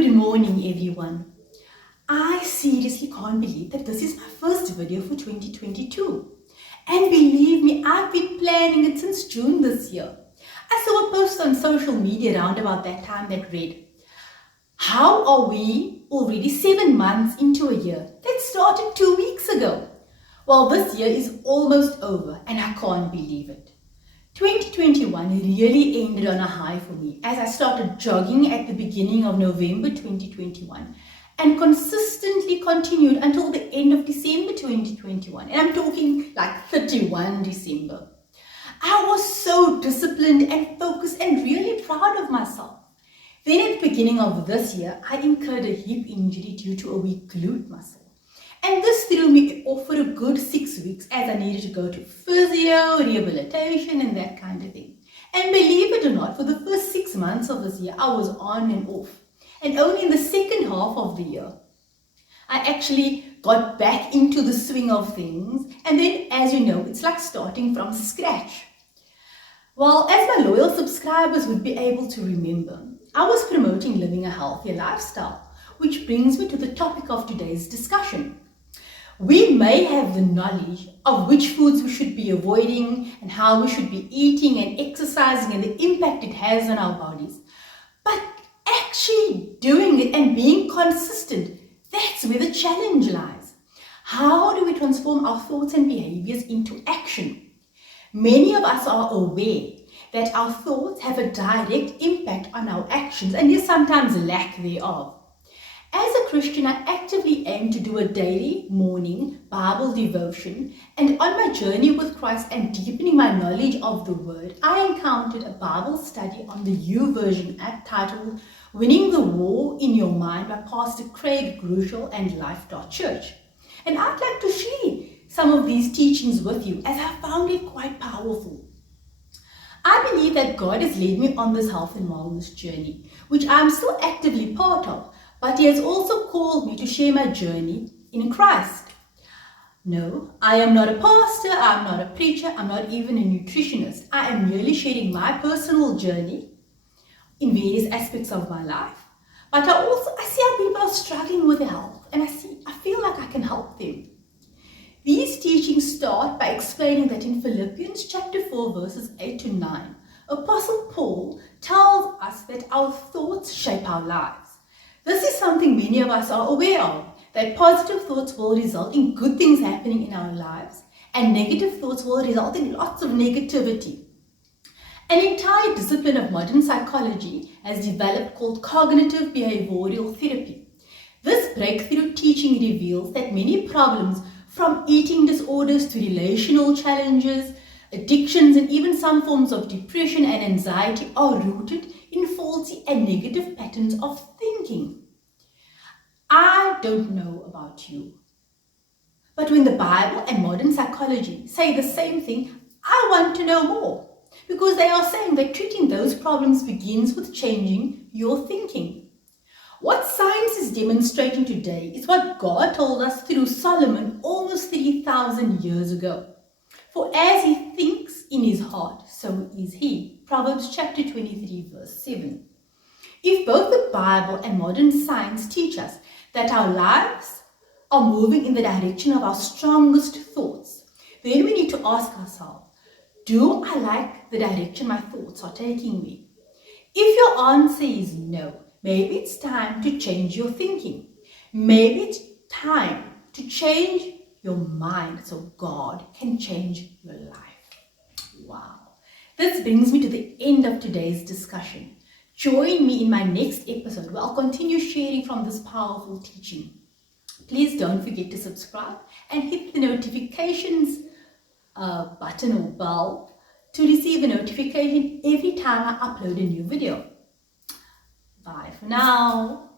Good morning, everyone. I seriously can't believe that this is my first video for 2022. And believe me, I've been planning it since June this year. I saw a post on social media around about that time that read, "How are we already 7 months into a year that started 2 weeks ago?" Well, this year is almost over and I can't believe it. 2021 really ended on a high for me as I started jogging at the beginning of November 2021 and consistently continued until the end of December 2021. And I'm talking like 31 December. I was so disciplined and focused and really proud of myself. Then at the beginning of this year, I incurred a hip injury due to a weak glute muscle. And this threw me off for a good 6 weeks as I needed to go to physio, rehabilitation and that kind of thing. And believe it or not, for the first 6 months of this year, I was on and off. And only in the second half of the year, I actually got back into the swing of things. And then, as you know, it's like starting from scratch. Well, as my loyal subscribers would be able to remember, I was promoting living a healthier lifestyle, which brings me to the topic of today's discussion. We may have the knowledge of which foods we should be avoiding and how we should be eating and exercising and the impact it has on our bodies. But actually doing it and being consistent, that's where the challenge lies. How do we transform our thoughts and behaviors into action? Many of us are aware that our thoughts have a direct impact on our actions and there's sometimes lack thereof. As a Christian, I actively aim to do a daily morning Bible devotion, and on my journey with Christ and deepening my knowledge of the Word, I encountered a Bible study on the YouVersion app titled Winning the War in Your Mind by Pastor Craig Groeschel and Life.Church. And I'd like to share some of these teachings with you as I found it quite powerful. I believe that God has led me on this health and wellness journey, which I'm still actively part of. But He has also called me to share my journey in Christ. No, I am not a pastor, I'm not a preacher, I'm not even a nutritionist. I am merely sharing my personal journey in various aspects of my life. But I see how people are struggling with their health and I feel like I can help them. These teachings start by explaining that in Philippians chapter 4 verses 8 to 9, Apostle Paul tells us that our thoughts shape our lives. This is something many of us are aware of, that positive thoughts will result in good things happening in our lives and negative thoughts will result in lots of negativity. An entire discipline of modern psychology has developed called cognitive behavioral therapy. This breakthrough teaching reveals that many problems, from eating disorders to relational challenges, addictions and even some forms of depression and anxiety, are rooted in faulty and negative patterns of thinking. I don't know about you, but when the Bible and modern psychology say the same thing, I want to know more, because they are saying that treating those problems begins with changing your thinking. What science is demonstrating today is what God told us through Solomon almost 3,000 years ago. For as he thinks in his heart, so is he. Proverbs chapter 23 verse 7. If both the Bible and modern science teach us that our lives are moving in the direction of our strongest thoughts, then we need to ask ourselves, do I like the direction my thoughts are taking me? If your answer is no, maybe it's time to change your thinking. Maybe it's time to change your mind so God can change your life. Wow. This brings me to the end of today's discussion. Join me in my next episode where I'll continue sharing from this powerful teaching. Please don't forget to subscribe and hit the notifications button or bell to receive a notification every time I upload a new video. Bye for now.